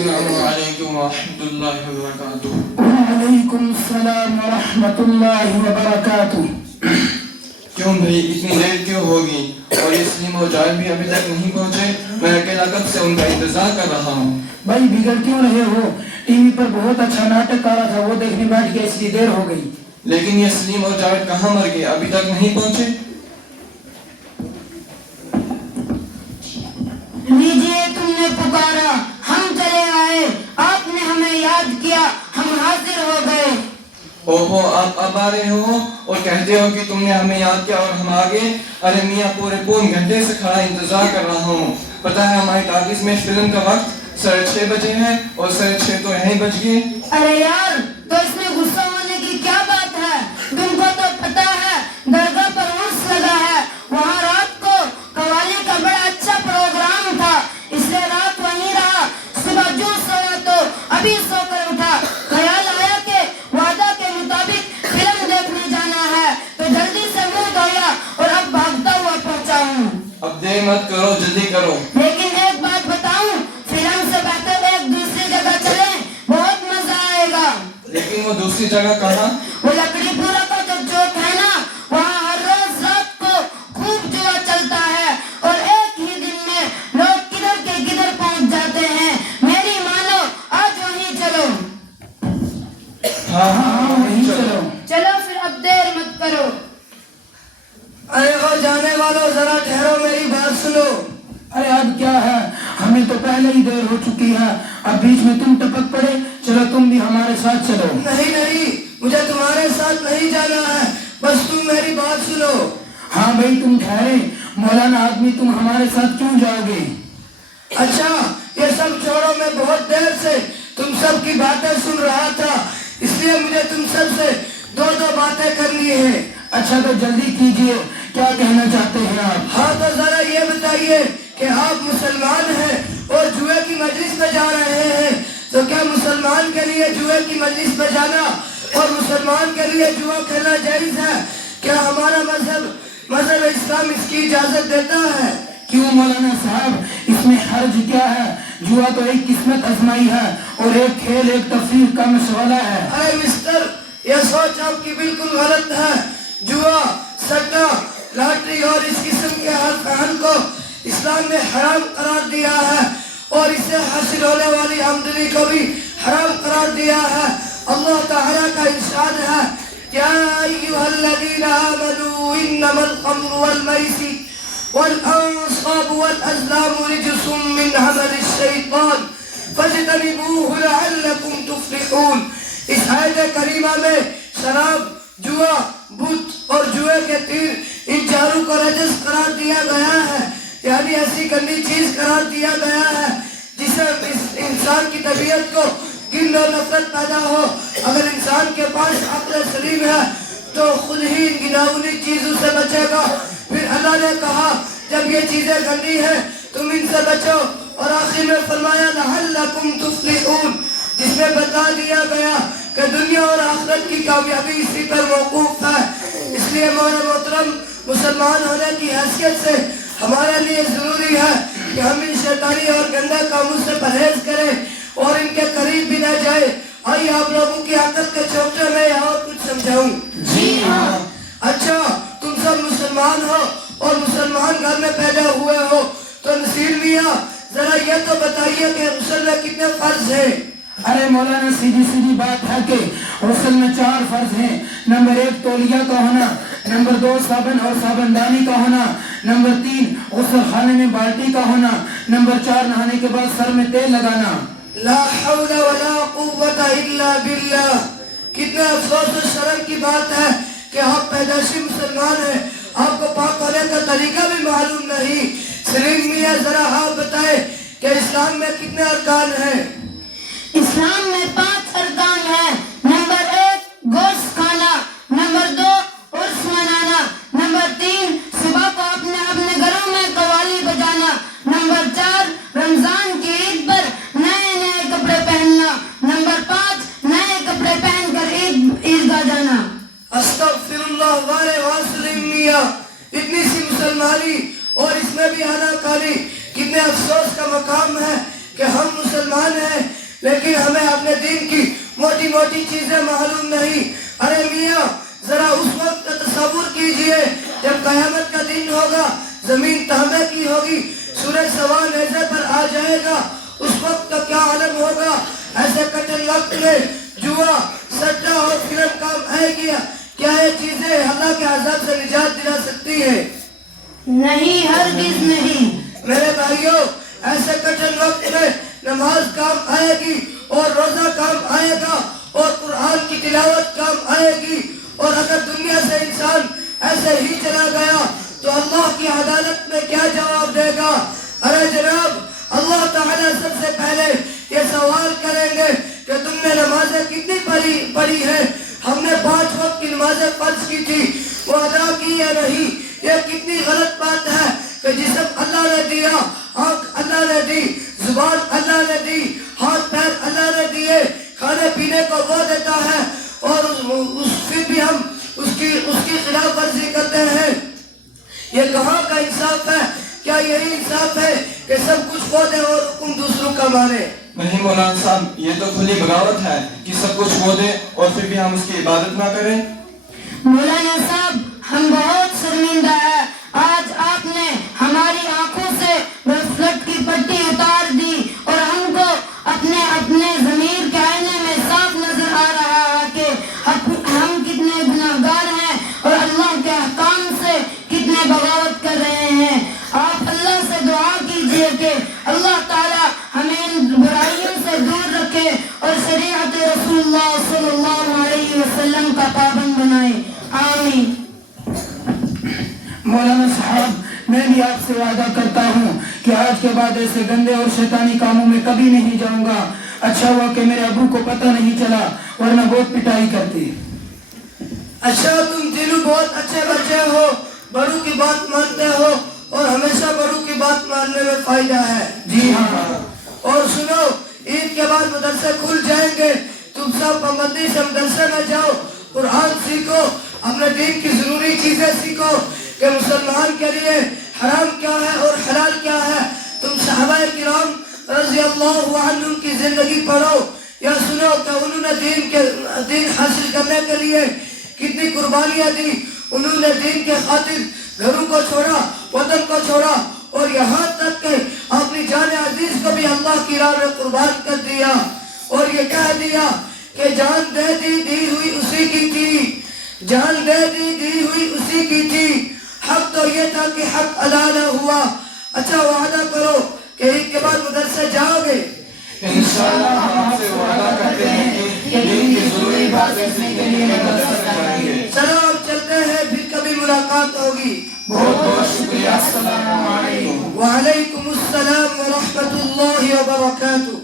السلام علیکم ورحمۃ اللہ وبرکاتہ۔ وعلیکم السلام ورحمۃ اللہ وبرکاتہ۔ کیوں بھائی اتنی دیر کیوں ہوگی؟ اور یہ سلیم اور جائر بھی ابھی تک نہیں پہنچے؟ میں اکیلا کب سے ان کا انتظار کر رہا ہوں۔ بھائی بگڑ کیوں رہے ہو؟ ٹی وی پر بہت اچھا ناٹک آ رہا تھا، وہ دیکھنے بیٹھ گیا، اس لیے دیر ہو گئی۔ لیکن یہ سلیم اور جائر کہاں مر گئے؟ ابھی تک نہیں پہنچے؟ لیجیے تم نے پکارا، ہم چلے آئے، آپ نے ہمیں یاد کیا، ہم حاضر ہو گئے۔ اوہو، آپ اب آ رہے ہو اور کہتے ہو کہ تم نے ہمیں یاد کیا اور ہم آگے؟ ارے میاں، پورے 5 گھنٹے سے کھڑا انتظار کر رہا ہوں۔ پتہ ہے ہماری ٹاکیز میں فلم کا وقت 6:30 بجے ہے اور 6:30 تو یہیں بج گئے۔ ارے یار، تو اس میں غصہ ہونے کی کیا بات ہے؟ تم کو تو پتہ ہے درگاہ پر عرس لگا ہے، وہاں رات کو قوالی کا بڑا اچھا پروگرام تھا، اس لیے رات وہیں رہا۔ صبح جو سویا تو ابھی سو کر اٹھا، خیال آیا کہ وعدہ کے مطابق فلم دیکھنے جانا ہے، تو جلدی سے منہ دھویا اور اب بھاگتا ہوا پہنچا ہوں۔ اب دیر مت کرو، جلدی کرو۔ لیکن ایک بات بتاؤں، فلم سے بہتر ایک دوسری جگہ چلیں، بہت مزہ آئے گا۔ لیکن وہ دوسری جگہ کہاں؟ وہ لکڑی پورا کا جو چوک ہے نا، وہاں ہر روز رات کو خوب جوا چلتا ہے اور ایک ہی دن میں لوگ کدھر کے کدھر پہنچ جاتے ہیں۔ میری مانو، آج وہیں چلو۔ ہاں وہیں چلو۔ چلو پھر، اب دیر مت کرو۔ ارے وہ جانے والوں، ذرا ٹھہرو، میری بات سنو۔ ارے اب کیا ہے، ہمیں تو پہلے ہی دیر ہو چکی ہے، اب بیچ میں تم ٹپک پڑے، چلو تم بھی ہمارے ساتھ چلو۔ نہیں نہیں، مجھے تمہارے ساتھ نہیں جانا ہے، بس تم میری بات سنو۔ ہاں بھائی تم ٹھہرے، مولانا آدمی تم ہمارے ساتھ کیوں جاؤ گے؟ اچھا یہ سب چھوڑو، میں بہت دیر سے تم سب کی باتیں سن رہا تھا، اس لیے مجھے تم سب سے دو باتیں کرنی ہیں۔ اچھا تو جلدی کیجئے، کیا کہنا چاہتے ہیں آپ؟ ہاں تو ذرا یہ بتائیے کہ آپ مسلمان ہیں اور جوئے کی مجلس میں جا رہے ہیں، تو کیا مسلمان کے لیے جوئے کی مجلس میں جانا اور مسلمان کے لیے جوا کھیلنا جائز ہے؟ کیا ہمارا مذہب اسلام اس کی اجازت دیتا ہے؟ کیوں مولانا صاحب، اس میں حرج کیا ہے؟ جوا تو ایک قسمت آزمائی ہے اور ایک کھیل، ایک تفریح کا مشغلہ ہے۔ ارے مسٹر، یہ سوچ آپ کی بالکل غلط ہے۔ جوا، سٹا، لاٹری اور اس قسم کے ہر فعل کو اسلام نے حرام قرار دیا ہے اور اس سے حاصل ہونے والی آمدنی کو بھی حرام قرار دیا ہے۔ اللہ تعالیٰ کا ارشاد ہے، یا ایھا الذین آمنوا انما الخمر والمیسر والانصاب والازلام رجس من عمل الشیطان فاجتنبوہ لعلکم تفلحون۔ اس آیت کریمہ میں شراب، جوا، بت اور جوئے کے تیر، ان چاروں کو رجس قرار دیا گیا ہے، یعنی ایسی گندی چیز قرار دیا گیا ہے جسے انسان کی طبیعت کو گن و نفرت پیدا ہو۔ اگر انسان کے پاس عقل سلیم ہے تو خود ہی ان گناہونی چیزوں سے بچے گا۔ پھر اللہ نے کہا جب یہ چیزیں گندی ہیں تم ان سے بچو، اور آخر میں فرمایا لعلکم تفلحون، جس میں بتا دیا گیا کہ دنیا اور آخرت کی کامیابی اسی پر موقوف ہے۔ اس لیے مولانا محترم، مسلمان ہونے کی حیثیت سے ہمارے لیے ضروری ہے کہ ہم ان شیطانی اور گندے کاموں سے پرہیز کریں اور ان کے قریب بھی نہ جائیں۔ آئیے آپ لوگوں کی عقل کے چوٹے میں اور کچھ سمجھاؤں۔ جی ہاں۔ اچھا تم سب مسلمان ہو اور مسلمان گھر میں پیدا ہوئے ہو، تو نصیر میاں ذرا یہ تو بتائیے کہ غسل میں کتنے فرض ہیں؟ ارے مولانا سیدھی بات ہے کہ غسل میں 4 فرض ہیں۔ نمبر 1 تولیہ کا ہونا، نمبر 2 صابن اور صابن دانی کا ہونا، نمبر 3 غسل خانے میں بالٹی کا ہونا، نمبر 4 نہانے کے بعد سر میں تیل لگانا۔ لا حول ولا قوت الا باللہ۔ کتنا افسوس و شرم کی بات ہے کہ آپ پیدائشی مسلمان ہیں، آپ کو پاک ہونے کا طریقہ بھی معلوم نہیں۔ سلیم میاں ذرا آپ بتائیں کہ اسلام میں کتنے ارکان ہیں؟ اسلام میں 5 ارکان ہیں۔ نمبر 1 گوشت کھانا، نمبر 2 عرس منانا، نمبر 3 صبح کو اپنے گھروں میں قوالی بجانا، نمبر 4 رمضان کی عید پر نئے کپڑے پہننا، نمبر 5 نئے کپڑے پہن کر عیدگاہ جانا۔ استغفر اللہ وسلم میاں، اتنی سی مسلمانی اور اس میں بھی آنا کاری، کتنے افسوس کا مقام ہے کہ ہم مسلمان ہیں لیکن ہمیں اپنے دین کی موٹی موٹی چیزیں معلوم نہیں. ارے میاں ذرا اس وقت کا تصور کیجئے جب قیامت کا دن ہوگا, زمین تانبے کی ہوگی, سورج سوا نیزے پر آ جائے گا, اس وقت کا کیا عالم ہوگا. ایسے کٹن وقت میں جوا, سٹا اور فلم کام آئے گی. کیا یہ چیزیں اللہ کے عذاب سے نجات دلا سکتی ہے؟ نہیں, ہرگز نہیں. میرے بھائیوں, ایسے کٹن وقت میں نماز کام آئے گی اور روزہ کام آئے گا اور قرآن کی تلاوت کام آئے گی. اور اگر دنیا سے انسان ایسے ہی چلا گیا تو اللہ کی عدالت میں کیا جواب دے گا؟ ارے جناب, اللہ تعالیٰ سب سے پہلے یہ سوال کریں گے کہ تم نے نمازیں کتنی پڑھی ہیں. ہم نے 5 وقت کی نمازیں فرض کی تھی, وہ ادا کی یا نہیں. یہ کتنی غلط بات ہے کہ جسم اللہ نے دیا, آنکھ اللہ نے دی, زبان اللہ نے دی, ہاتھ پیر اللہ نے دیے, کھانے پینے کو وہ دیتا ہے اور پھر بھی ہم اس کی خلاف ورزی کرتے ہیں. یہ کہاں کا انصاف ہے؟ کیا یہی انصاف ہے کہ سب کچھ وہ دے اور حکم دوسروں کا مانے؟ نہیں مولانا صاحب, یہ تو کھلی بغاوت ہے کہ سب کچھ وہ دے اور پھر بھی ہم اس کی عبادت نہ کریں. مولانا صاحب, ہم بہت شرمندہ ہیں. آج آپ نے ہماری آنکھوں سے غفلت کی پٹی اتار دی اور ہم کو اپنے ضمیر کے آئینے میں صاف نظر آ رہا ہے کہ ہم کتنے گناہگار ہیں اور اللہ کے احکام سے کتنے بغاوت کر رہے ہیں. آپ اللہ سے دعا کیجئے کہ اللہ تعالی ہمیں ان برائیوں سے دور رکھے اور شریعت رسول اللہ صلی اللہ علیہ وسلم کا پابند بنائے. آمین. مولانا صاحب, میں بھی آپ سے وعدہ کرتا ہوں کہ آج کے بعد ایسے گندے اور شیطانی کاموں میں کبھی نہیں جاؤں گا. اچھا ہوا کہ میرے ابو کو پتہ نہیں چلا, ورنہ بہت پٹائی کرتی. اچھا, تم دلو بہت اچھے بچے ہو, بڑوں کی بات مانتے ہو اور ہمیشہ بڑوں کی بات ماننے میں فائدہ ہے. جی ہاں. اور سنو, عید کے بعد مدرسے کھل جائیں گے, تم سب پابندی سے مدرسے میں جاؤ, قرآن سیکھو, اپنے دین کی ضروری چیزیں سیکھو کہ مسلمان کے لیے حرام کیا ہے اور حلال کیا ہے. تم صحابہ کرام رضی اللہ عنہم کی زندگی پڑھو یا سنو کہ انہوں نے دین حاصل کرنے کے لیے کتنی قربانیاں دی. انہوں نے دین کے خاطر گھروں کو چھوڑا, وطن کو چھوڑا اور یہاں تک کہ اپنی جان عزیز کو بھی اللہ کی راہ میں قربان کر دیا اور یہ کہہ دیا کہ جان دے دی ہوئی اسی کی تھی, جان دے دی ہوئی اسی کی تھی. حق تو یہ تھا کہ حق ادا نہ ہوا. اچھا, وعدہ کرو کہ عید کے بعد مدرسے جاؤ گے. انشاءاللہ ہم آپ سے وعدہ کرتے ہیں کہ دین کی ضروری باتیں سیکھنے کے لیے مدرسے جائیں گے. چلو اب چلتے ہیں, پھر کبھی ملاقات ہوگی. بہت بہت شکریہ. السلام علیکم. وعلیکم السلام ورحمۃ اللہ وبرکاتہ.